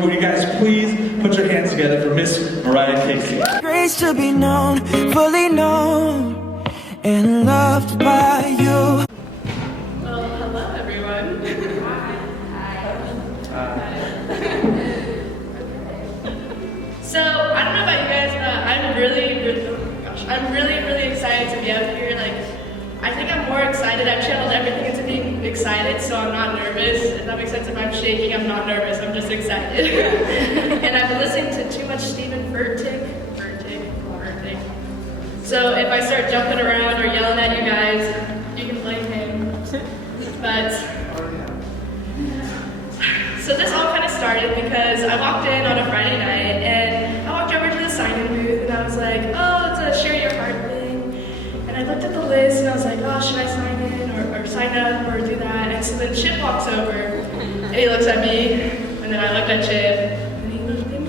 Will you guys please put your hands together for Miss Mariah Casey? Grace to be known, fully known, and loved by you. Well, hello everyone. Hi. So, I don't know about you guys, but I'm really excited to be out here. Like, I think I'm more excited. I've channeled everything into being excited, so I'm not nervous. If that makes sense, if I'm shaking, I'm not nervous. I'm just excited. And I've been listening to too much Stephen Furtick. So if I start jumping around or yelling at you guys, you can blame him. But so this all kind of started because I walked in on a Friday night and I walked over to the sign-in booth and I was like, oh, it's a share your heart thing. And I looked at the list and I was like, oh, should I sign in or sign up or do that? And so then Chip walks over and he looks at me and then I looked at Chip and he looked at me.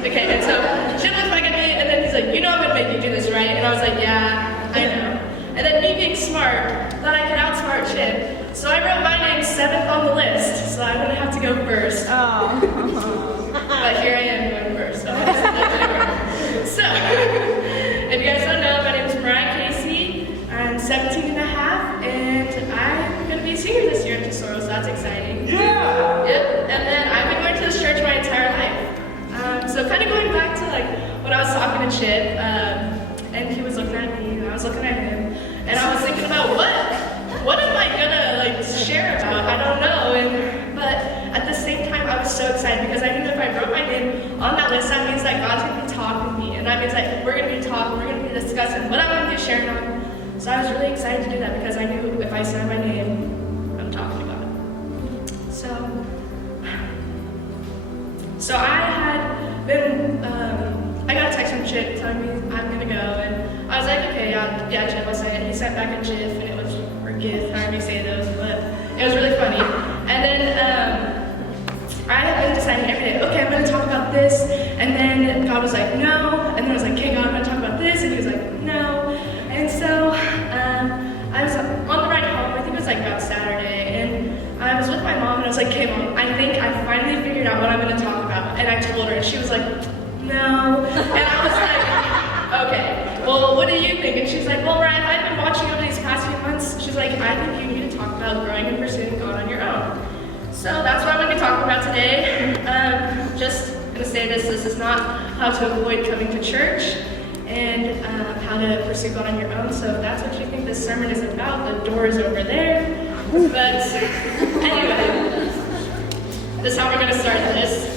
Okay, and so Chip looks back at me and then he's like, you know I'm gonna make you do this, right? And I was like, yeah, I know. And then me being smart, thought I could outsmart Chip. So I wrote my name 7th on the list, so I wouldn't have to go first. Oh. But here I am going first. So, if you guys don't know, my name is Mariah Casey. I'm 17 and a half, and I'm going to be a senior this year at Tesoro, so that's exciting. Yeah! Yep, and then I've been going to this church my entire life. So kind of going back to like when I was talking to Chip, and he was looking at me, and I was looking at him, and I was thinking about what am I gonna like share about? I don't know. But at the same time, I was so excited because I knew if I wrote my name on that list, that means that God's gonna be talking to me, and that means that we're gonna be talking, we're gonna be discussing what I'm gonna be sharing on. So I was really excited to do that because I knew if I said my name, I'm talking to God. So I had been, I got a text from Chip telling me I'm gonna go, and I was like, okay, yeah, Chip, I'll say it. He sent back a GIF, and it was GIF, however you say those, but it was really funny. And then I had been deciding every day, okay, I'm going to talk about this, and then God was like, no, and then I was like, okay, God, I'm going to talk about this, and he was like, no. And so I was on the ride home, I think it was like about Saturday, and I was with my mom, and I was like, okay, Mom, I think I finally figured out what I'm going to talk about, and I told her, and she was like, no, and I was like, okay, well, what do you think? And she's like, well, Ryan, I've been watching over these past few months. She's like, I think you need to talk about growing and pursuing God on your own. So that's what I'm going to be talking about today. Just going to say this is not how to avoid coming to church and how to pursue God on your own. So if that's what you think this sermon is about, the door is over there. But anyway, this is how we're going to start this.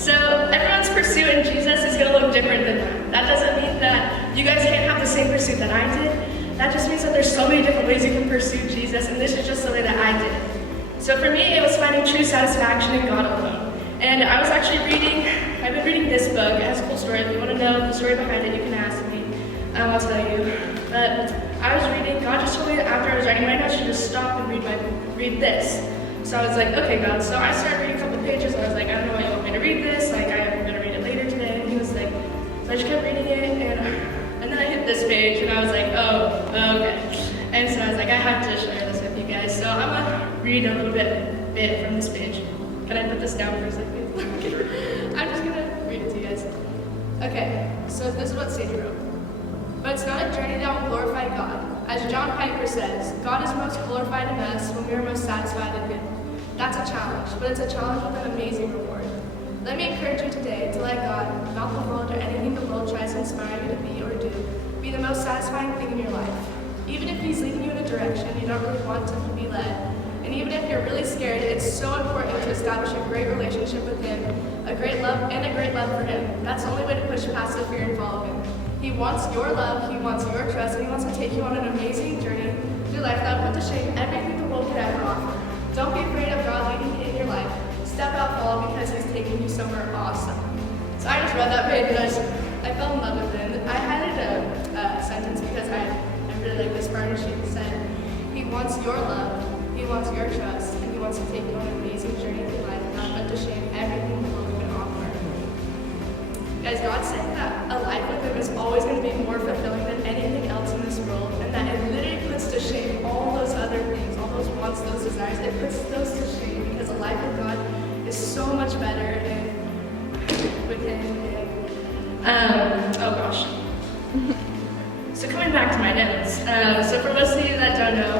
So everyone's pursuit in Jesus is going to look different than mine. That doesn't mean that you guys can't have the same pursuit that I did. That just means that there's so many different ways you can pursue Jesus, and this is just the way that I did. So for me, it was finding true satisfaction in God alone. And I was actually I've been reading this book. It has a cool story. If you want to know the story behind it, you can ask me. I'll tell you. But I was reading, God just told me that after I was writing my notes to just stop and read this. So I was like, okay, God. So I started reading a couple pages. I was like, I don't know why you want me to read this. Like, I'm going to read it later today. And he was like, so I just kept reading it, and then I hit this page, and I was like, oh, okay. And so I was like, I have to share this with you guys. So I'm going to read a little bit from this page. Can I put this down for a second? I'm just going to read it to you guys. Okay, so this is what Sadie wrote. But it's not a journey that will glorify God. As John Piper says, God is most glorified in us when we are most satisfied in Him. That's a challenge, but it's a challenge with an amazing reward. Let me encourage you today to let God, not the world or anything the world tries to inspire you to be or do, be the most satisfying thing in your life. Even if He's leading you in a direction you don't really want to be led, and even if you're really scared, it's so important to establish a great relationship with Him, a great love for Him. That's the only way to push past the fear and follow Him. He wants your love, He wants your trust, and He wants to take you on an amazing journey through life that will put to shame everything the world could ever offer. Don't be afraid of God leading you in your life. Step out, follow, because He's taking you somewhere awesome. So I just read that page and I fell in love with it. I highlighted a sentence because I really like this part, and she said, He wants your love, He wants your trust, and He wants to take you on an amazing journey through life, not put to shame everything the world can offer. Guys, God's saying that a life with Him is always going to be more fulfilling than anything else in this world, and that it literally puts to shame all those other things, all those wants, those desires. It puts those to shame because a life with God is so much better and with him. And, oh gosh. So coming back to my notes. So for most of you that don't know,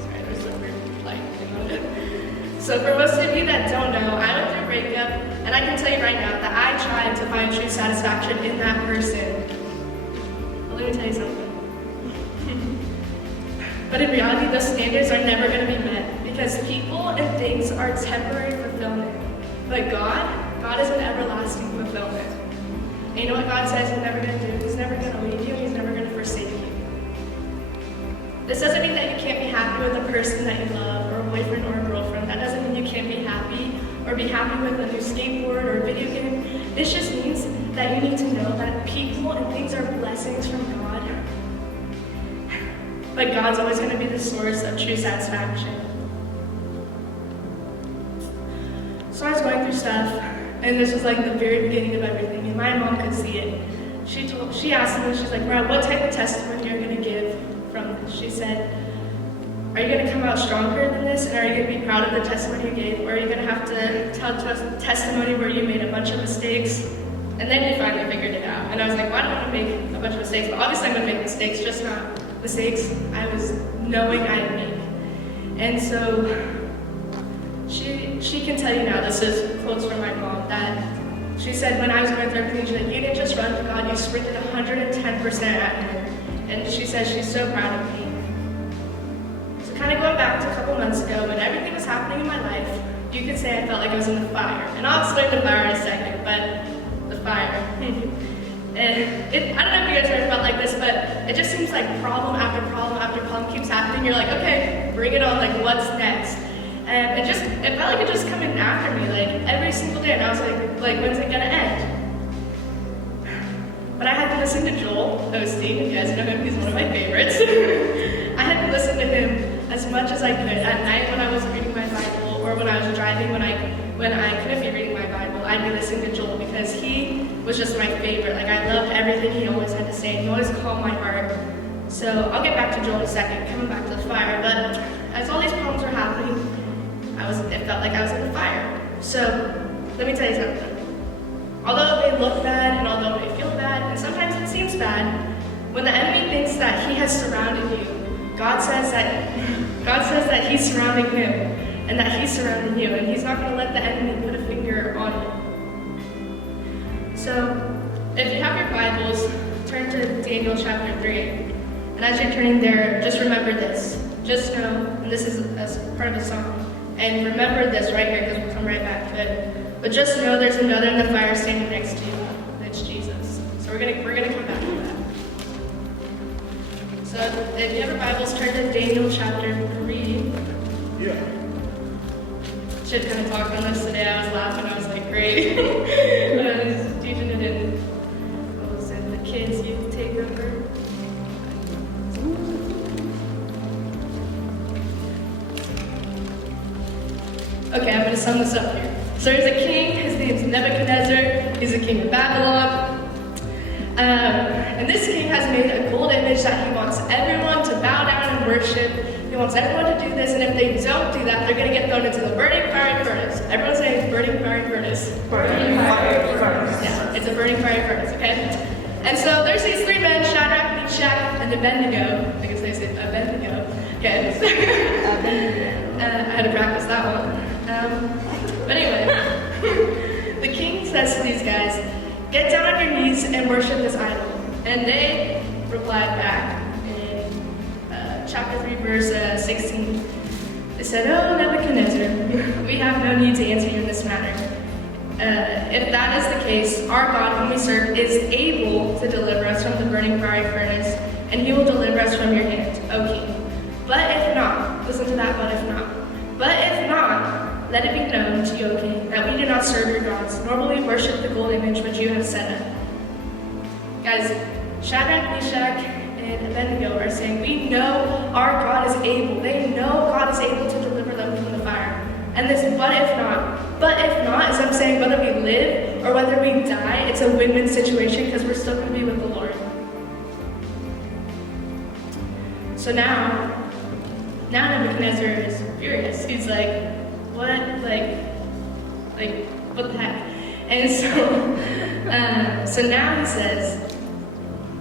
sorry, there's a weird light thing on it. So for most of you that don't know, I went through a breakup, and I can tell you right now that I tried to find true satisfaction in that person. But let me tell you something. But in reality, those standards are never going to be met because people and things are temporary fulfillment. But God is an everlasting fulfillment. And you know what God says He's never going to do? He's never going to leave you. He's never going to forsake you. This doesn't mean that you can't be happy with a person that you love, or a boyfriend or a girlfriend. That doesn't mean you can't be happy or be happy with a new skateboard or a video game. This just means that you need to know that people and things are blessings from God. But God's always going to be the source of true satisfaction. So I was going through stuff, and this was like the very beginning of everything, and my mom could see it. She asked me, she's like, Mariah, what type of testimony are you going to give from this? She said, are you going to come out stronger than this, and are you going to be proud of the testimony you gave, or are you going to have to tell a testimony where you made a bunch of mistakes, and then you finally figured it out? And I was like, well, I don't want to make a bunch of mistakes, but obviously I'm going to make mistakes, just not mistakes I was knowing I'd make. And so she can tell you now, this is quotes from my mom, that she said when I was going through everything, she's like, you didn't just run to God, you sprinted 110% at her. And she says she's so proud of me. So kind of going back to a couple months ago, when everything was happening in my life, you could say I felt like I was in the fire. And I'll explain the fire in a second, but the fire. And I don't know if you guys ever felt like this, but it just seems like problem after problem after problem keeps happening. You're like, okay, bring it on, like what's next? And it felt like it just coming after me, like every single day. And I was like, when's it gonna end? But I had to listen to Joel Osteen, if you guys know him, he's one of my favorites. I had to listen to him as much as I could at night when I was reading my Bible, or when I was driving, when I couldn't be reading my Bible, I'd be listening to Joel because he was just my favorite. Like I loved everything he always had to say. He always calmed my heart. So I'll get back to Joel in a second, coming back to the fire. But as all these problems were happening, it felt like I was in the fire. So let me tell you something. Although they look bad and although they feel bad, and sometimes it seems bad, when the enemy thinks that he has surrounded you, God says that he's surrounding him and that he's surrounding you, and he's not going to let the enemy put a finger on you. So if you have your Bibles, turn to Daniel chapter 3. And as you're turning there, just remember this. Just know, and this is as part of the song, and remember this right here because we'll come right back to it. But just know there's another in the fire standing next to you. It's Jesus. So we're gonna come back to that. So if you have your Bibles, turn to Daniel chapter 3. Yeah. Should kind of talk on this today. I was laughing. I was like, great. I was teaching it in, what was it, the kids' youth takeover. Okay, I'm going to sum this up here. So there's a king, his name's Nebuchadnezzar, he's the king of Babylon. And this king has made a gold image that he wants everyone to bow down and worship. He wants everyone to do this, and if they don't do that, they're going to get thrown into the burning fiery furnace. Everyone say burning fiery furnace. Burning fiery furnace. Yeah, it's a burning fiery furnace, okay? And so there's these three men, Shadrach, Meshach, and Abednego. I guess they say Abednego. Okay. I had to practice that one. But anyway, the king says to these guys, get down on your knees and worship this idol. And they replied back in chapter 3, verse 16. They said, oh, Nebuchadnezzar, we have no need to answer you in this matter. If that is the case, our God whom we serve is able to deliver us from the burning fiery furnace, and he will deliver us from your hand, O king. But if not, listen to that, but if not. But if not, let it be known to you, O king, that we do not serve your gods, nor will we worship the gold image which you have set up. Guys, Shadrach, Meshach, and Abednego are saying, we know our God is able. They know God is able to deliver them from the fire. And this but if not is I'm saying whether we live or whether we die, it's a win-win situation because we're still going to be with the Lord. So now Nebuchadnezzar is furious. He's like, what? Like, Like, what the heck? And so now he says,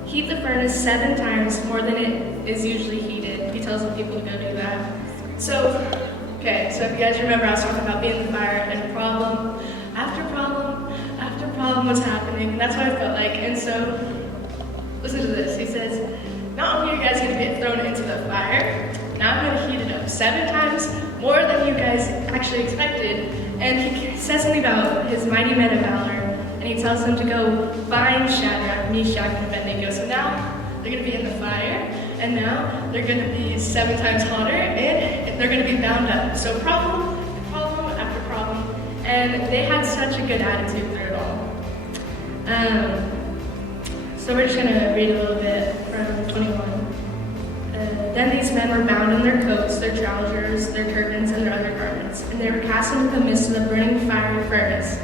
heat the furnace 7 times more than it is usually heated. He tells the people to go do that. So, okay, so if you guys remember, I was talking about being in the fire and problem after problem was happening, and that's what I felt like. And so, listen to this. He says, not only are you guys going to get thrown into the fire, now I'm going to heat it up 7 times more than you guys actually expected. And he says something about his mighty men of valor, and he tells them to go find Shadrach, Meshach, and Abednego. So now they're going to be in the fire, and now they're going to be 7 times hotter, and they're going to be bound up. So problem after problem, and they had such a good attitude through it all. So we're just going to read a little bit from 21. Then these men were bound in their coats, their trousers, their turbans, and their other garments, and they were cast into the midst of the burning fiery furnace.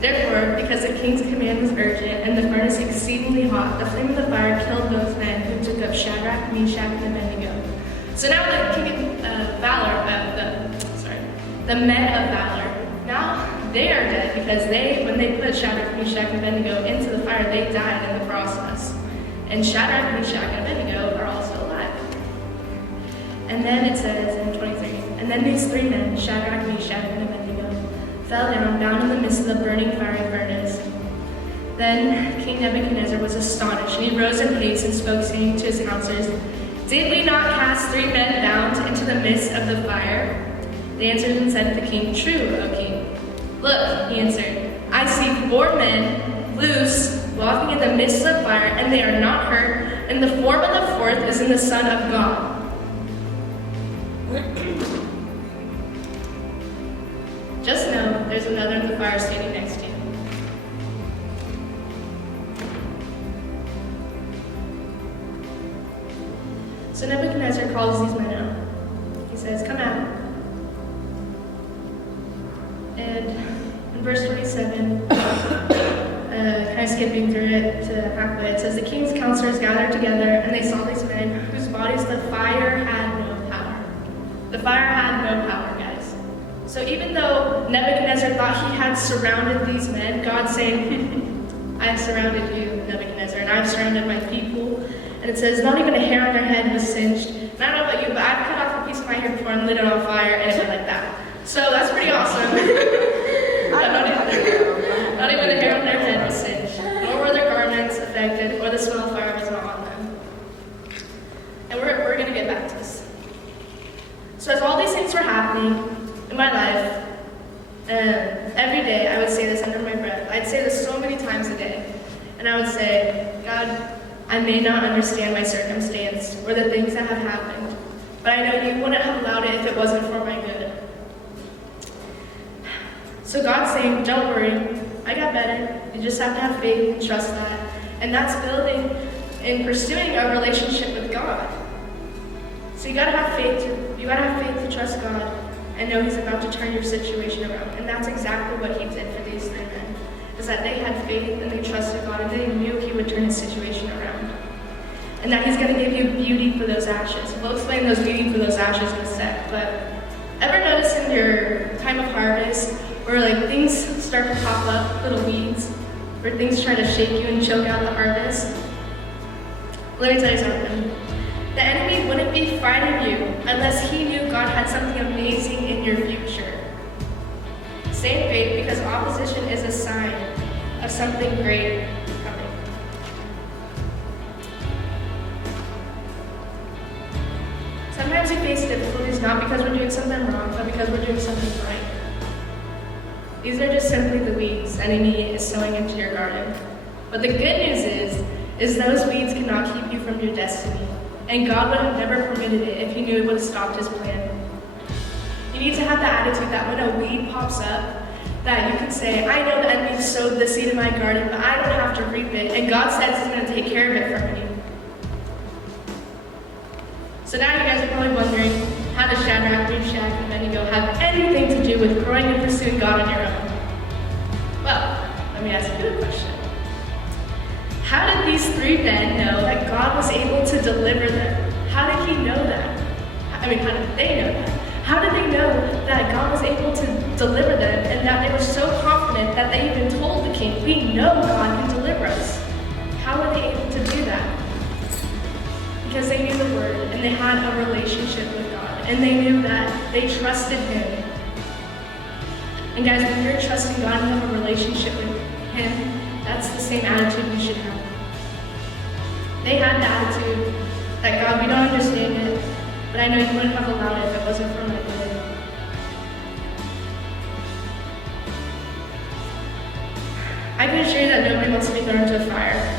Therefore, because the king's command was urgent, and the furnace exceedingly hot, the flame of the fire killed those men who took up Shadrach, Meshach, and Abednego. So now the king of the men of valor, now they are dead because when they put Shadrach, Meshach, and Abednego into the fire, they died in the process. And Shadrach, Meshach, and Abednego are also alive. And then it says in 23, and then these 3 men, Shadrach, Meshach, and Abednego, fell down, bound in the midst of the burning fiery furnace. Then King Nebuchadnezzar was astonished, and he rose in haste and spoke, saying to his counselors, did we not cast 3 men bound into the midst of the fire? They answered and said to the king, true, O king. Look, he answered, I see 4 men loose, walking in the midst of fire, and they are not hurt, and the form of the 4th is in the Son of God. Just know there's another in the fire standing next to you. So Nebuchadnezzar calls these men out. He says, come out. And in verse 27, kind of skipping through it to halfway, it says, the king's counselors gathered together, and they saw these men whose bodies the fire had no power. The fire had no power, guys. So even though Nebuchadnezzar thought he had surrounded these men, God's saying, I have surrounded you, Nebuchadnezzar, and I've surrounded my people. And it says, not even a hair on their head was singed. And I don't know about you, but I've cut off a piece of my hair before and lit it on fire, and it went like that. So that's pretty awesome. Not even a hair on their head was singed, nor were their garments affected, or the smell of fire was not on them. And we're going to get back to this. So as all these things were happening in my life, every day I would say this under my breath. I'd say this so many times a day. And I would say, God, I may not understand my circumstance or the things that have happened, but I know you wouldn't have allowed it if it wasn't for my good. So God's saying, don't worry, I got better. You just have to have faith and trust that. And that's building and pursuing a relationship with God. So you gotta have faith to trust God and know He's about to turn your situation around. And that's exactly what He did for these 3 men. Is that they had faith and they trusted God and they knew He would turn His situation around. And that He's gonna give you beauty for those ashes. We'll explain those beauty for those ashes in a sec, but ever notice in your time of harvest where like things start to pop up, little weeds, where things try to shake you and choke out the harvest? Let me tell you something. The enemy wouldn't be fighting you unless he knew God had something amazing in your future. Stay in faith because opposition is a sign of something great coming. Sometimes we face difficulties not because we're doing something wrong, but because we're doing something right. These are just simply the weeds the enemy is sowing into your garden. But the good news is those weeds cannot keep you from your destiny. And God would have never permitted it if He knew it would have stopped His plan. You need to have the attitude that when a weed pops up, that you can say, I know the enemy sowed the seed in my garden, but I don't have to reap it. And God says He's going to take care of it for me. So now you guys are probably wondering, how does Shadrach, Meshach, and Abednego have anything to do with growing and pursuing God on your own? Well, let me ask you a question. How did these 3 men know that God was able to deliver them? How did He know that? I mean, how did they know that? How did they know that God was able to deliver them, and that they were so confident that they even told the king, we know God can deliver us. How were they able to do that? Because they knew the word, and they had a relationship with God, and they knew that they trusted him. And guys, when you're trusting God and have a relationship with him, that's the same attitude we should have. They had the attitude that, God, we don't understand it, but I know you wouldn't have allowed it if it wasn't for my good. I can assure you that nobody wants to be thrown into a fire.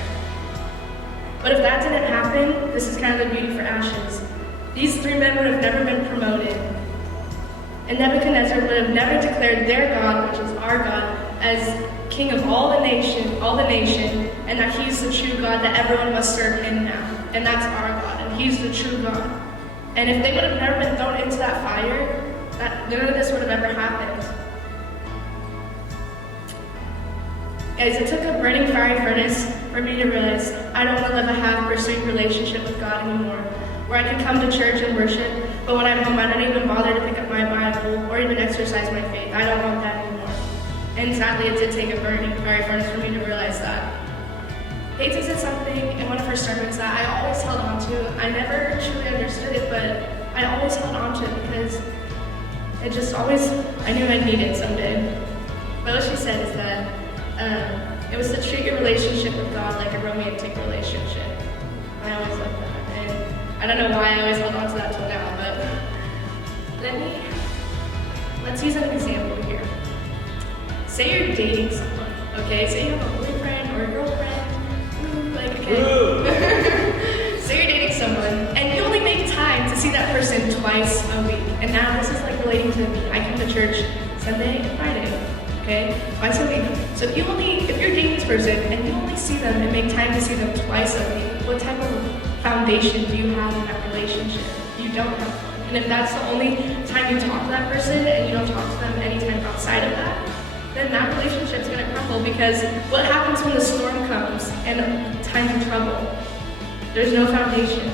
But if that didn't happen, this is kind of the beauty for ashes. These 3 men would have never been promoted. And Nebuchadnezzar would have never declared their God, which is our God, as king of all the nation, and that he's the true God, that everyone must serve him now. And that's our God, and he's the true God. And if they would have never been thrown into that fire, none of this would have ever happened. Guys, it took a burning fiery furnace for me to realize I don't want to live a half-pursued relationship with God anymore, where I can come to church and worship, but when I'm home I don't even bother to pick up my Bible or even exercise my faith. I don't want that anymore. And sadly, it did take a burning fiery furnace for me to realize that. Peyton said something in one of her sermons that I always held on to. I never truly understood it, but I always held on to it because it just always, I knew I'd need it someday. But what she said is that it was to treat your relationship with God like a romantic relationship. I always loved that. And I don't know why I always held on to that till now, but let's use an example here. Say you're dating someone, okay? Say you have a boyfriend or a girlfriend. Okay. Say you're dating someone, and you only make time to see that person twice a week. And now this is like relating to me. I come to church Sunday and Friday, okay? Twice a week. So if you're dating this person and you only see them and make time to see them twice a week, what type of foundation do you have in that relationship? You don't have one. And if that's the only time you talk to that person and you don't talk to them anytime outside of that, then that relationship's gonna crumble, because what happens when the storm comes and times of trouble? There's no foundation.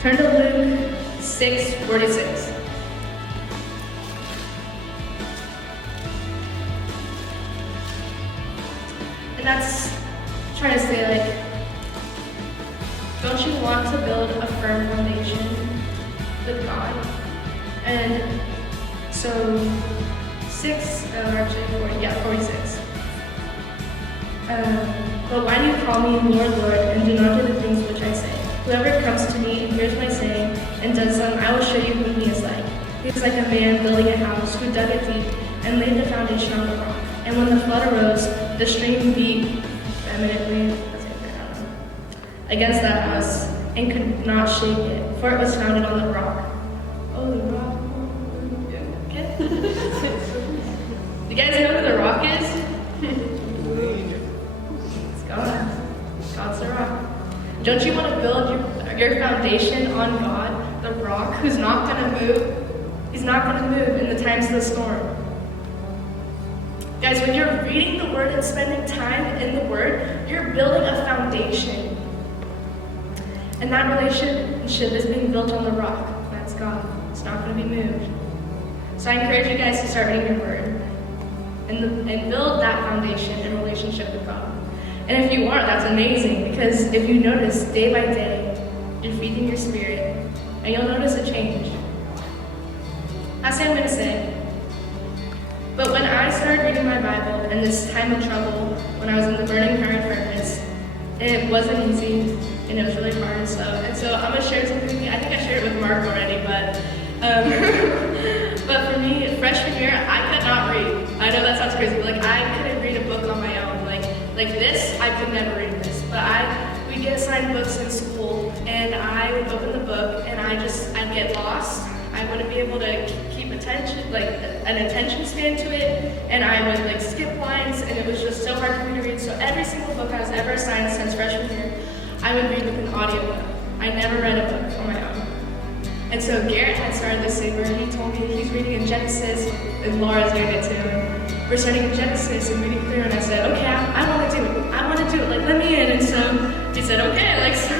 Turn to Luke 6:46. And that's trying to say, like, don't you want to build a firm foundation with God? And so 46. But why do you call me Lord, Lord, and do not do the things which I say? Whoever comes to me and hears my saying and does them, I will show you who he is like. He is like a man building a house who dug it deep and laid the foundation on the rock. And when the flood arose, the stream beat vehemently against that house and could not shake it, for it was founded on the rock. Oh, the rock. Okay. You guys know who the rock is? It's God. God's the rock. Don't you want to build your foundation on God, the rock, who's not going to move? He's not going to move in the times of the storm. Guys, when you're reading the Word and spending time in the Word, you're building a foundation. And that relationship is being built on the rock. That's God. It's not going to be moved. So I encourage you guys to start reading your Word and build that foundation in relationship with God. And if you are, that's amazing, because if you notice, day by day, you're feeding your spirit, and you'll notice a change. That's what I'm going to say. But when I started reading my Bible in this time of trouble, when I was in the burning fiery furnace, it wasn't easy, and it was really hard and stuff. And so I'm going to share something with you. I think I shared it with Mark already, but but for me, freshman year, I could not read. I know that sounds crazy, but like I couldn't read a book on my own. Like this, I could never read this. But we'd get assigned books in school, and I would open the book, and I'd get lost. I wouldn't be able to keep attention, like an attention span to it, and I would like skip lines, and it was just so hard for me to read. So every single book I was ever assigned since freshman year, I would read with an audiobook. I never read a book on my own. And so Garrett had started this thing where he told me he's reading in Genesis, and Laura's doing it too. We're starting in Genesis and reading through, and I said, okay, I want to do it, like let me in. And so he said, okay, like so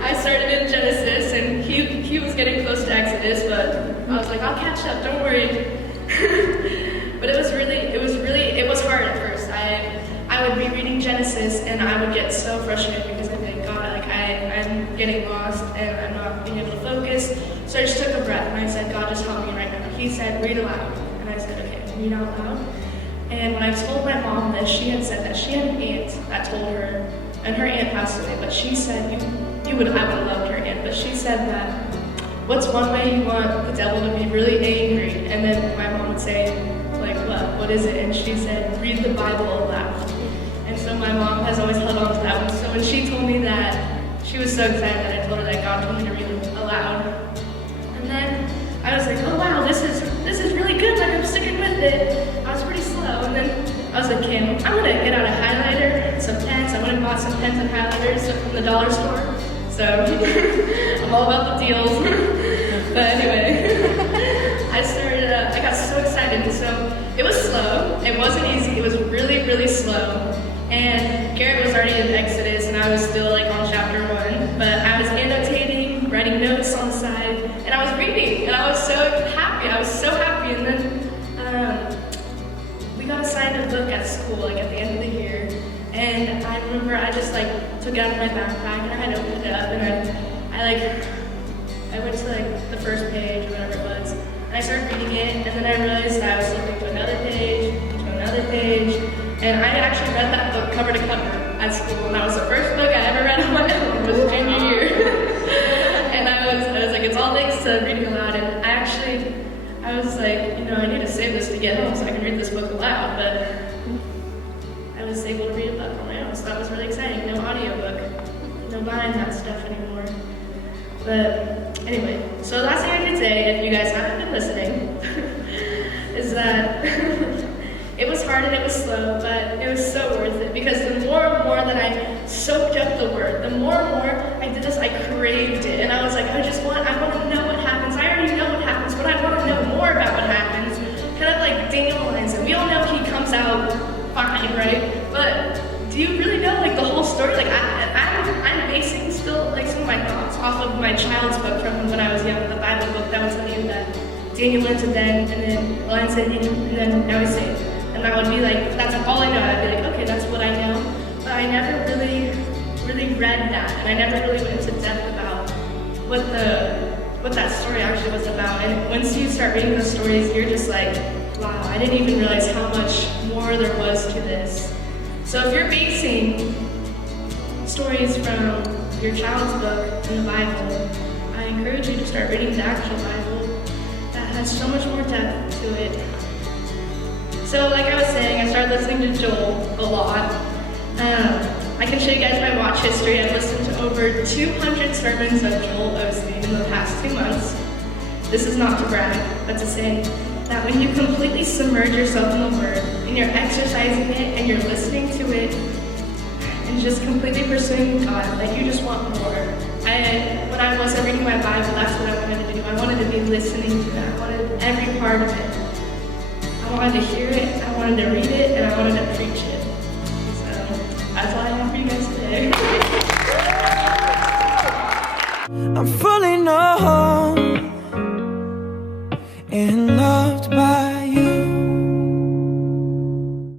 I started in Genesis, and he was getting close to Exodus, but I was like, I'll catch up, don't worry. But and I would get so frustrated because I'd be like, God, like I'm getting lost and I'm not being able to focus. So I just took a breath and I said, God, just help me right now. He said, read aloud. And I said, okay, read out loud. And when I told my mom this, she had said that she had an aunt that told her, and her aunt passed away, but she said, I would have loved her aunt, but she said that, what's one way you want the devil to be really angry? And then my mom would say, like, what is it? And she said, read the Bible aloud. And so my mom has always held on to that one. So when she told me that, she was so excited that I told her that God told me to read it aloud. And then I was like, oh wow, this is really good, like I'm sticking with it. I was pretty slow, and then I was like, okay, I'm gonna get out a highlighter, some pens. I went and bought some pens and highlighters from the dollar store. So I'm all about the deals. But anyway, I got so excited, and so it was slow. It wasn't easy, it was really, really slow. And Garrett was already in Exodus, and I was still like on chapter 1. But I was annotating, writing notes on the side, and I was reading, and I was so happy. And then we got assigned a book at school, like at the end of the year. And I remember I just like took it out of my backpack, and I had opened it up, and I went to like the first page or whatever it was, and I started reading it, and then I realized I was flipping to another page, and I actually read that book cover to cover at school, and that was the first book I ever read on my own. It was junior year. And I was like, it's all thanks to reading aloud, and I was like, I need to save this to get home so I can read this book aloud, but I was able to read it on my own, so that was really exciting. No audiobook, no buying that stuff anymore. But anyway, so the last thing I can say, if you guys haven't been listening, is that it was hard and it was slow, but it was so worth it, because the more and more that I soaked up the word, the more and more I did this, I craved it, and I was like, I want to know what happens. I already know what happens, but I want to know more about what happens. Kind of like Daniel lines, and we all know he comes out fine, right? But do you really know like the whole story? Like I'm basing still like some of my thoughts off of my child's book from when I was young, the Bible book that would tell you that Daniel went to Ben, and then Lion said, and then now he's saved. And that would be like, that's all I know. I'd be like, okay, that's what I know. But I never really read that, and I never really went into depth about what that story actually was about. And once you start reading the stories, you're just like, wow, I didn't even realize how much more there was to this. So if you're basing stories from your child's book in the Bible, I encourage you to start reading the actual Bible. That has so much more depth to it. So like I was saying, I started listening to Joel a lot. I can show you guys my watch history. I've listened to over 200 sermons of Joel Osteen in the past 2 months. This is not to brag, but to say that when you completely submerge yourself in the Word, and you're exercising it, and you're listening to it, and just completely pursuing God, that you just want more. When I wasn't reading my Bible, that's what I wanted to do. I wanted to be listening to it. I wanted every part of it. I wanted to hear it, I wanted to read it, and I wanted to preach it. So that's all I have for you guys today. I'm fully